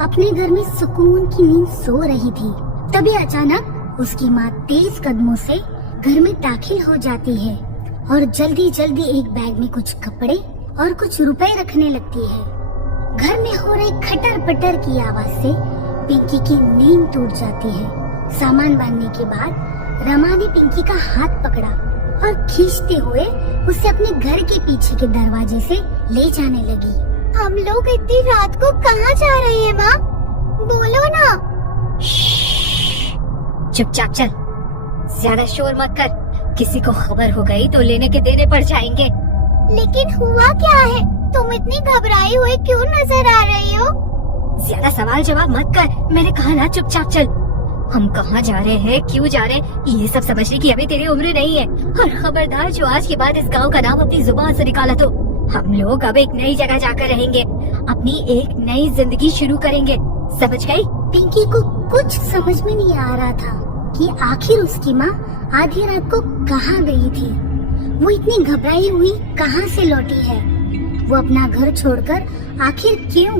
अपने घर में सुकून की नींद सो रही थी। तभी अचानक उसकी माँ तेज कदमों से घर में दाखिल हो जाती है और जल्दी जल्दी एक बैग में कुछ कपड़े और कुछ रुपए रखने लगती है। घर में हो रही खटर पटर की आवाज से पिंकी की नींद टूट जाती है। सामान बांधने के बाद रमा ने पिंकी का हाथ पकड़ा और खींचते हुए उसे अपने घर के पीछे के दरवाजे से ले जाने लगी। हम लोग इतनी रात को कहाँ जा रहे हैं माँ? बोलो ना। चुपचाप चल, ज्यादा शोर मत कर, किसी को खबर हो गई तो लेने के देने पड़ जाएंगे। लेकिन हुआ क्या है? तुम इतनी घबराई हुई क्यों नजर आ रही हो? ज्यादा सवाल जवाब मत कर, मैंने कहा ना चुपचाप चल। हम कहाँ जा रहे हैं, क्यों जा रहे हैं, ये सब समझने की अभी तेरी उम्र नहीं है। और खबरदार जो आज के बाद इस गांव का नाम अपनी जुबान से निकाला तो हम लोग अब एक नई जगह जाकर रहेंगे, अपनी एक नई जिंदगी शुरू करेंगे, समझ गई? पिंकी को कुछ समझ में नहीं आ रहा था कि आखिर उसकी माँ आधी रात को कहाँ गई थी। वो इतनी घबराई हुई कहाँ से लौटी है। वो अपना घर छोड़कर आखिर क्यों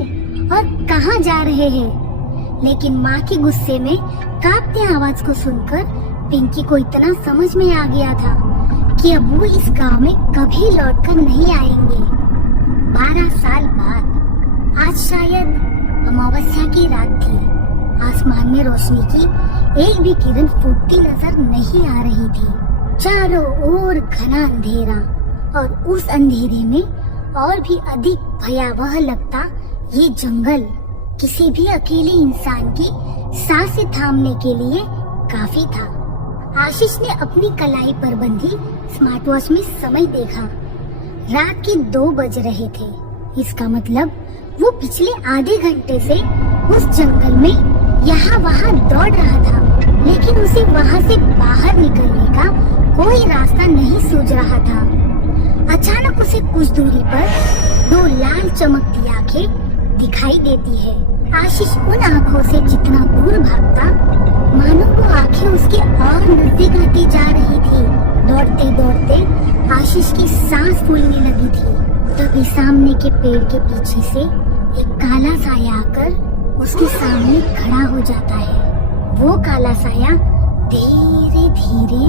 और कहाँ जा रहे हैं। लेकिन माँ के गुस्से में कांपते आवाज को सुनकर पिंकी को इतना समझ में आ गया था कि अब वो इस गांव में कभी लौटकर नहीं आएंगे। 12 साल बाद आज शायद अमावस्या की रात थी। आसमान में रोशनी की एक भी किरण फूटती नजर नहीं आ रही थी। चारों ओर घना अंधेरा और उस अंधेरे में और भी अधिक भयावह लगता ये जंगल किसी भी अकेले इंसान की सांसें थामने के लिए काफी था। आशीष ने अपनी कलाई पर बंधी स्मार्ट वॉच में समय देखा। रात के 2 बज रहे थे। इसका मतलब वो पिछले आधे घंटे से उस जंगल में यहाँ वहाँ दौड़ रहा था, लेकिन उसे वहाँ से बाहर निकलने का कोई रास्ता नहीं सूझ रहा था। अचानक उसे कुछ दूरी पर 2 लाल चमकती आंखें दिखाई देती है। आशीष उन आंखों से जितना दूर भागता, मानो वो आंखें उसके और नजदीक आती जा रही थी। दौड़ते दौड़ते आशीष की सांस फूलने लगी थी। तभी सामने के पेड़ के पीछे से एक काला साया आकर उसके सामने खड़ा हो जाता है। वो काला साया धीरे धीरे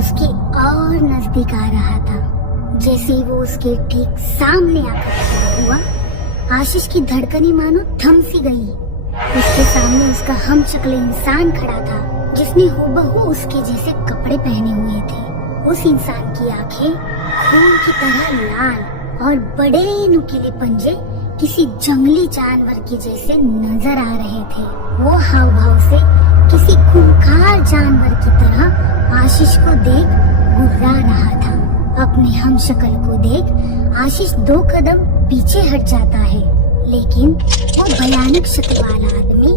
उसके और नजदीक आ रहा था। जैसे ही वो उसके ठीक सामने आकर हुआ, आशीष की धड़कनें मानो थम सी गई। उसके सामने उसका हमशक्ल इंसान खड़ा था, जिसने हूबहू उसके जैसे कपड़े पहने हुए थे। उस इंसान की आंखें खून की तरह लाल और बड़े नुकीले पंजे किसी जंगली जानवर के जैसे नजर आ रहे थे। वो हाव भाव से किसी खूंखार जानवर की तरह आशीष को देख गुर्रा रहा था। अपने हमशक्ल को देख आशीष 2 कदम पीछे हट जाता है, लेकिन वो भयानक शक्ल वाला आदमी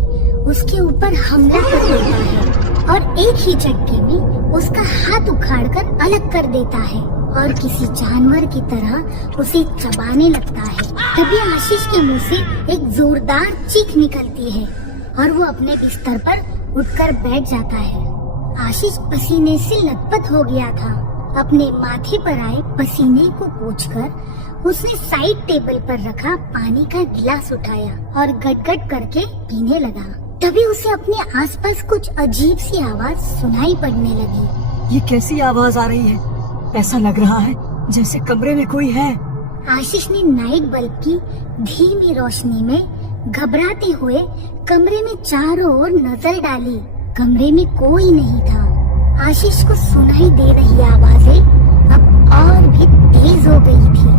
उसके ऊपर हमला कर देता है और एक ही झटके में उसका हाथ उखाड़कर अलग कर देता है और किसी जानवर की तरह उसे चबाने लगता है। तभी आशीष के मुंह से एक जोरदार चीख निकलती है और वो अपने बिस्तर पर उठकर बैठ जाता है। आशीष पसीने से लथपथ हो गया था। अपने माथे पर आए पसीने को पोंछकर उसने साइड टेबल पर रखा पानी का गिलास उठाया और गट-गट करके पीने लगा। तभी उसे अपने आसपास कुछ अजीब सी आवाज सुनाई पड़ने लगी। ये कैसी आवाज आ रही है? ऐसा लग रहा है जैसे कमरे में कोई है। आशीष ने नाइट बल्ब की धीमी रोशनी में घबराते हुए कमरे में चारों ओर नजर डाली। कमरे में कोई नहीं था। आशीष को सुनाई दे रही आवाजें अब और भी तेज हो गई थी।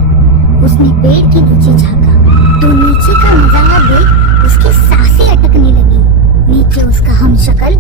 उसने पेड़ के नीचे झांका तो नीचे का नजारा देख उसकी सांसें अटकने लगी। नीचे उसका हमशक्ल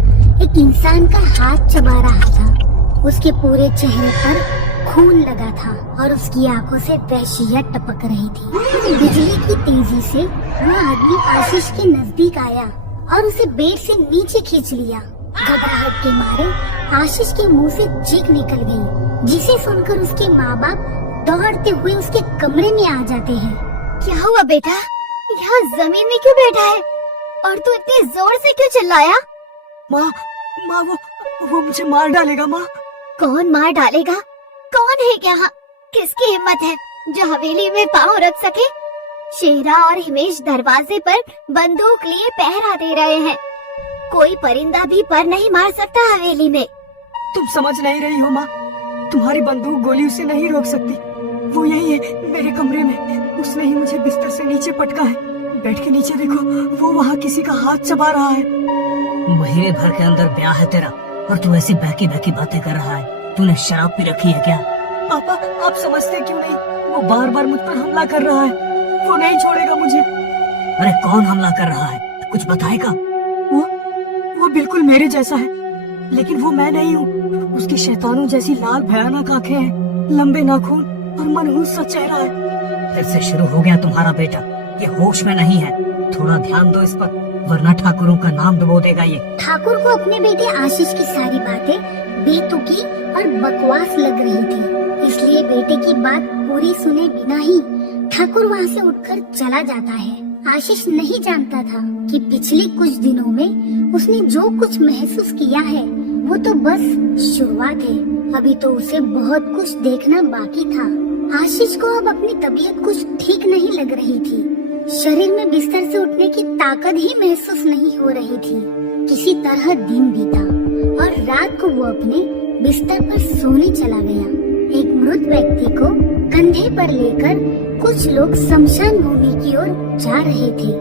एक इंसान का हाथ चबा रहा था। उसके पूरे चेहरे पर खून लगा था और उसकी आंखों से वहशियत टपक रही थी। बिजली की तेजी से वो आदमी आशीष के नजदीक आया और उसे बेड से नीचे खींच लिया। घबराहट के मारे आशीष के मुंह से चीख निकल गई, जिसे सुनकर उसके माँ बाप दौड़ते हुए उसके कमरे में आ जाते हैं। क्या हुआ बेटा? यहाँ जमीन में क्यों बैठा है और तू इतनी जोर से क्यों चिल्लाया? माँ वो मुझे मार डालेगा। माँ कौन मार डालेगा? कौन है यहाँ? किसकी हिम्मत है जो हवेली में पाँव रख सके? शेरा और हिमेश दरवाजे पर बंदूक लिए पहरा दे रहे हैं। कोई परिंदा भी पर नहीं मार सकता हवेली में। तुम समझ नहीं रही हो माँ, तुम्हारी बंदूक गोली उसे नहीं रोक सकती। वो यही है मेरे कमरे में, उसने ही मुझे बिस्तर से नीचे पटका है। बेड के नीचे देखो, वो वहाँ किसी का हाथ चबा रहा है। महीने भर के अंदर ब्याह है तेरा और तू ऐसी बहकी बहकी बातें कर रहा है। तूने शराब पी रखी है क्या? पापा आप समझते क्यों नहीं? वो बार बार मुझ पर हमला कर रहा है, वो नहीं छोड़ेगा मुझे। अरे कौन हमला कर रहा है, कुछ बताएगा? वो बिल्कुल मेरे जैसा है, लेकिन वो मैं नहीं हूँ। उसकी शैतानों जैसी लाल भयानक आंखें हैं, लंबे नाखून और मनहूस सा चेहरा है। फिर से शुरू हो गया तुम्हारा बेटा, ये होश में नहीं है। थोड़ा ध्यान दो इस पर, वरना ठाकुरों का नाम डुबो देगा ये। ठाकुर को अपने बेटे आशीष की सारी बातें बेतुकी और बकवास लग रही थी, इसलिए बेटे की बात पूरी सुने बिना ही ठाकुर वहाँ से उठकर चला जाता है। आशीष नहीं जानता था कि पिछले कुछ दिनों में उसने जो कुछ महसूस किया है वो तो बस शुरुआत है। अभी तो उसे बहुत कुछ देखना बाकी था। आशीष को अब अपनी तबीयत कुछ ठीक नहीं लग रही थी। शरीर में बिस्तर से उठने की ताकत ही महसूस नहीं हो रही थी। किसी तरह दिन बीता और रात को वो अपने बिस्तर पर सोने चला गया। एक मृत व्यक्ति को कंधे पर लेकर कुछ लोग शमशान भूमि की ओर जा रहे थे।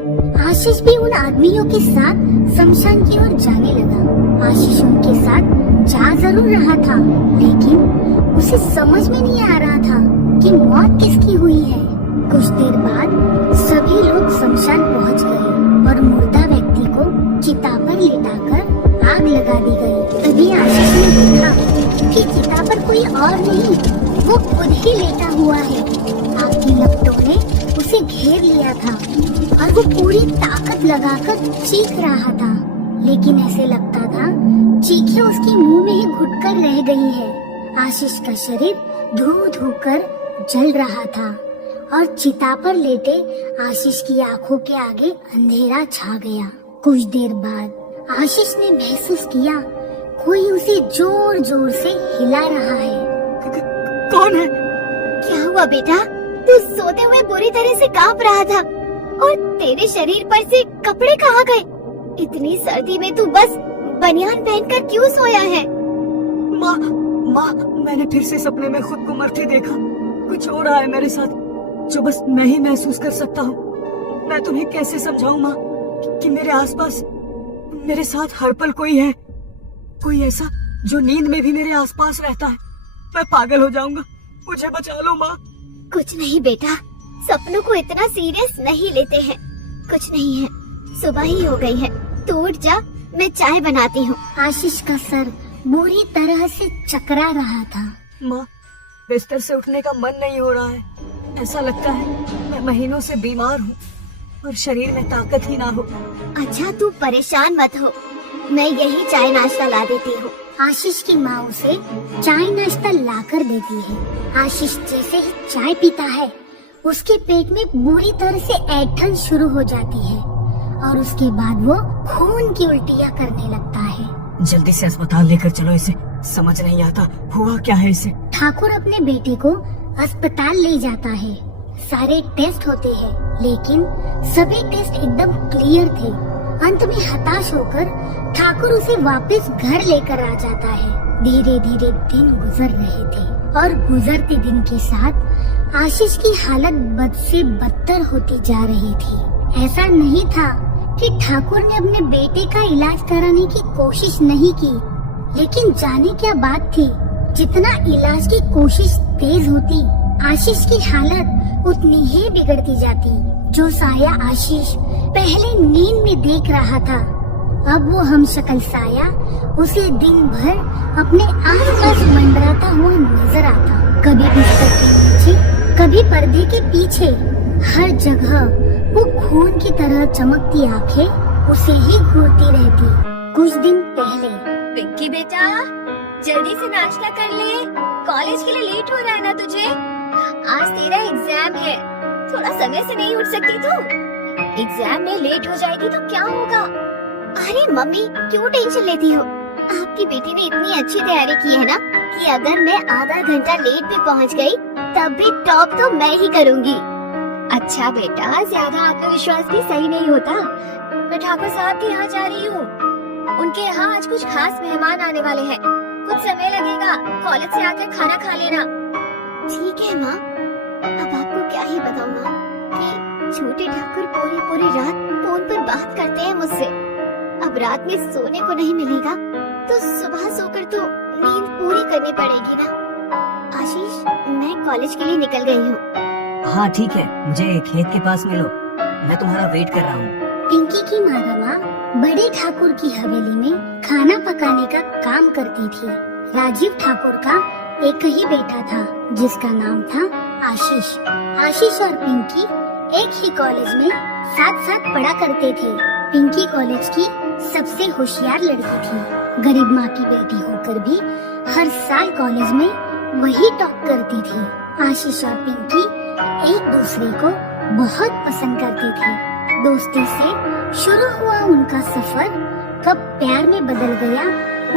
आशीष भी उन आदमियों के साथ शमशान की ओर जाने लगा। आशीष उनके साथ जा जरूर रहा था, लेकिन उसे समझ में नहीं आ रहा था कि मौत किसकी हुई है। कुछ देर बाद सभी लोग शमशान पहुंच गए और मुर्दा व्यक्ति को चिता पर लिटाकर आग लगा दी गई। तभी आशीष ने देखा कि चिता पर कोई और नहीं, वो खुद ही लेटा हुआ है। आग की लपटों ने उसे घेर लिया था और वो पूरी ताकत लगाकर चीख रहा था, लेकिन ऐसे लगता था चीखें उसके मुंह में ही घुटकर रह गई है। आशीष का शरीर धू धू कर जल रहा था और चिता पर लेटे आशीष की आंखों के आगे अंधेरा छा गया। कुछ देर बाद आशीष ने महसूस किया कोई उसे जोर जोर से हिला रहा है। कौन है? क्या हुआ बेटा? तू सोते हुए बुरी तरह से कांप रहा था और तेरे शरीर पर से कपड़े कहाँ गए? इतनी सर्दी में तू बस बनियान पहनकर क्यों सोया है? माँ, मैंने फिर से सपने में खुद को मरते देखा। कुछ हो रहा है मेरे साथ जो बस मैं ही महसूस कर सकता हूँ। मैं तुम्हें कैसे समझाऊं माँ कि मेरे आसपास, मेरे साथ हर पल कोई है, कोई ऐसा जो नींद में भी मेरे आसपास रहता है। मैं पागल हो जाऊंगा, मुझे बचा लो माँ। कुछ नहीं बेटा, सपनों को इतना सीरियस नहीं लेते हैं। कुछ नहीं है, सुबह ही हो गई है। तू उठ जा, मैं चाय बनाती हूँ। आशीष का सर बुरी तरह से चकरा रहा था। माँ, बिस्तर से उठने का मन नहीं हो रहा है। ऐसा लगता है मैं महीनों से बीमार हूँ और शरीर में ताकत ही ना हो। अच्छा तू परेशान मत हो, मैं यही चाय नाश्ता ला देती हूँ। आशीष की माँ उसे चाय नाश्ता लाकर देती है। आशीष जैसे ही चाय पीता है उसके पेट में बुरी तरह से ऐंठन शुरू हो जाती है और उसके बाद वो खून की उल्टियाँ करने लगता है। जल्दी से अस्पताल लेकर चलो इसे, समझ नहीं आता हुआ क्या है इसे। ठाकुर अपने बेटे को अस्पताल ले जाता है। सारे टेस्ट होते हैं, लेकिन सभी टेस्ट एकदम क्लियर थे। अंत में हताश होकर ठाकुर उसे वापस घर लेकर आ जाता है। धीरे धीरे दिन गुजर रहे थे और गुजरते दिन के साथ आशीष की हालत बद से बदतर होती जा रही थी। ऐसा नहीं था कि ठाकुर ने अपने बेटे का इलाज कराने की कोशिश नहीं की, लेकिन जाने क्या बात थी, जितना इलाज की कोशिश तेज होती आशीष की हालत उतनी ही बिगड़ती जाती। जो साया आशीष पहले नींद में देख रहा था, अब वो हमशक्ल साया उसे दिन भर अपने आसपास मंडराता हुआ नजर आता। कभी बिस्तर के नीचे, कभी पर्दे के पीछे, हर जगह वो खून की तरह चमकती आंखें उसे ही घूरती रहती। कुछ दिन पहले पिंकी बेटा, जल्दी से नाश्ता कर ले, कॉलेज के लिए लेट हो रहा है ना तुझे। आज तेरा एग्जाम है, थोड़ा समय से नहीं उठ सकती तू? एग्जाम में लेट हो जाएगी तो क्या होगा? अरे मम्मी क्यों टेंशन लेती हो? आपकी बेटी ने इतनी अच्छी तैयारी की है ना कि अगर मैं आधा घंटा लेट भी पहुंच गई तब भी टॉप तो मैं ही करूंगी। अच्छा बेटा, ज्यादा आत्मविश्वास भी सही नहीं होता। मैं ठाकुर साहब के यहाँ जा रही हूँ। उनके यहाँ आज कुछ खास मेहमान आने वाले हैं। कुछ समय लगेगा, कॉलेज से आकर खाना खा लेना। ठीक है माँ। अब आपको क्या ही बताऊँ माँ कि छोटे ठाकुर पूरी रात फोन पर बात करते हैं मुझसे। अब रात में सोने को नहीं मिलेगा तो सुबह सोकर तो नींद पूरी करनी पड़ेगी ना। आशीष, मैं कॉलेज के लिए निकल गई हूँ। हाँ ठीक है, मुझे खेत के पास मिलो, मैं तुम्हारा वेट कर रहा हूँ। पिंकी की माँ रमा बड़े ठाकुर की हवेली में खाना पकाने का काम करती थी। राजीव ठाकुर का एक ही बेटा था जिसका नाम था आशीष। आशीष और पिंकी एक ही कॉलेज में साथ साथ पढ़ा करते थे। पिंकी कॉलेज की सबसे होशियार लड़की थी। गरीब माँ की बेटी होकर भी हर साल कॉलेज में वही टॉप करती थी। आशीष और पिंकी एक दूसरे को बहुत पसंद करते थे। दोस्ती से शुरू हुआ उनका सफर कब प्यार में बदल गया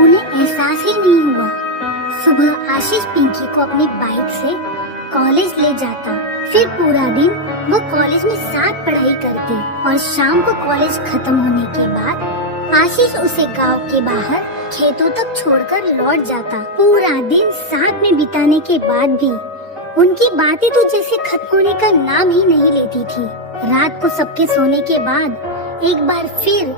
उन्हें एहसास ही नहीं हुआ। सुबह आशीष पिंकी को अपनी बाइक से कॉलेज ले जाता, फिर पूरा दिन वो कॉलेज में साथ पढ़ाई करते और शाम को कॉलेज खत्म होने के बाद आशीष उसे गांव के बाहर खेतों तक छोड़कर लौट जाता। पूरा दिन साथ में बिताने के बाद भी उनकी बातें तो जैसे खत्म होने का नाम ही नहीं लेती थी। रात को सबके सोने के बाद एक बार फिर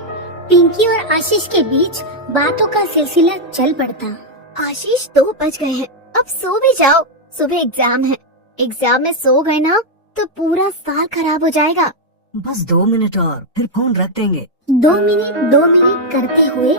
पिंकी और आशीष के बीच बातों का सिलसिला चल पड़ता। आशीष 2 बज गए हैं, अब सो भी जाओ, सुबह एग्जाम है। एग्जाम में सो गए ना तो पूरा साल खराब हो जाएगा। बस 2 मिनट और फिर फोन रख देंगे। 2 मिनट करते हुए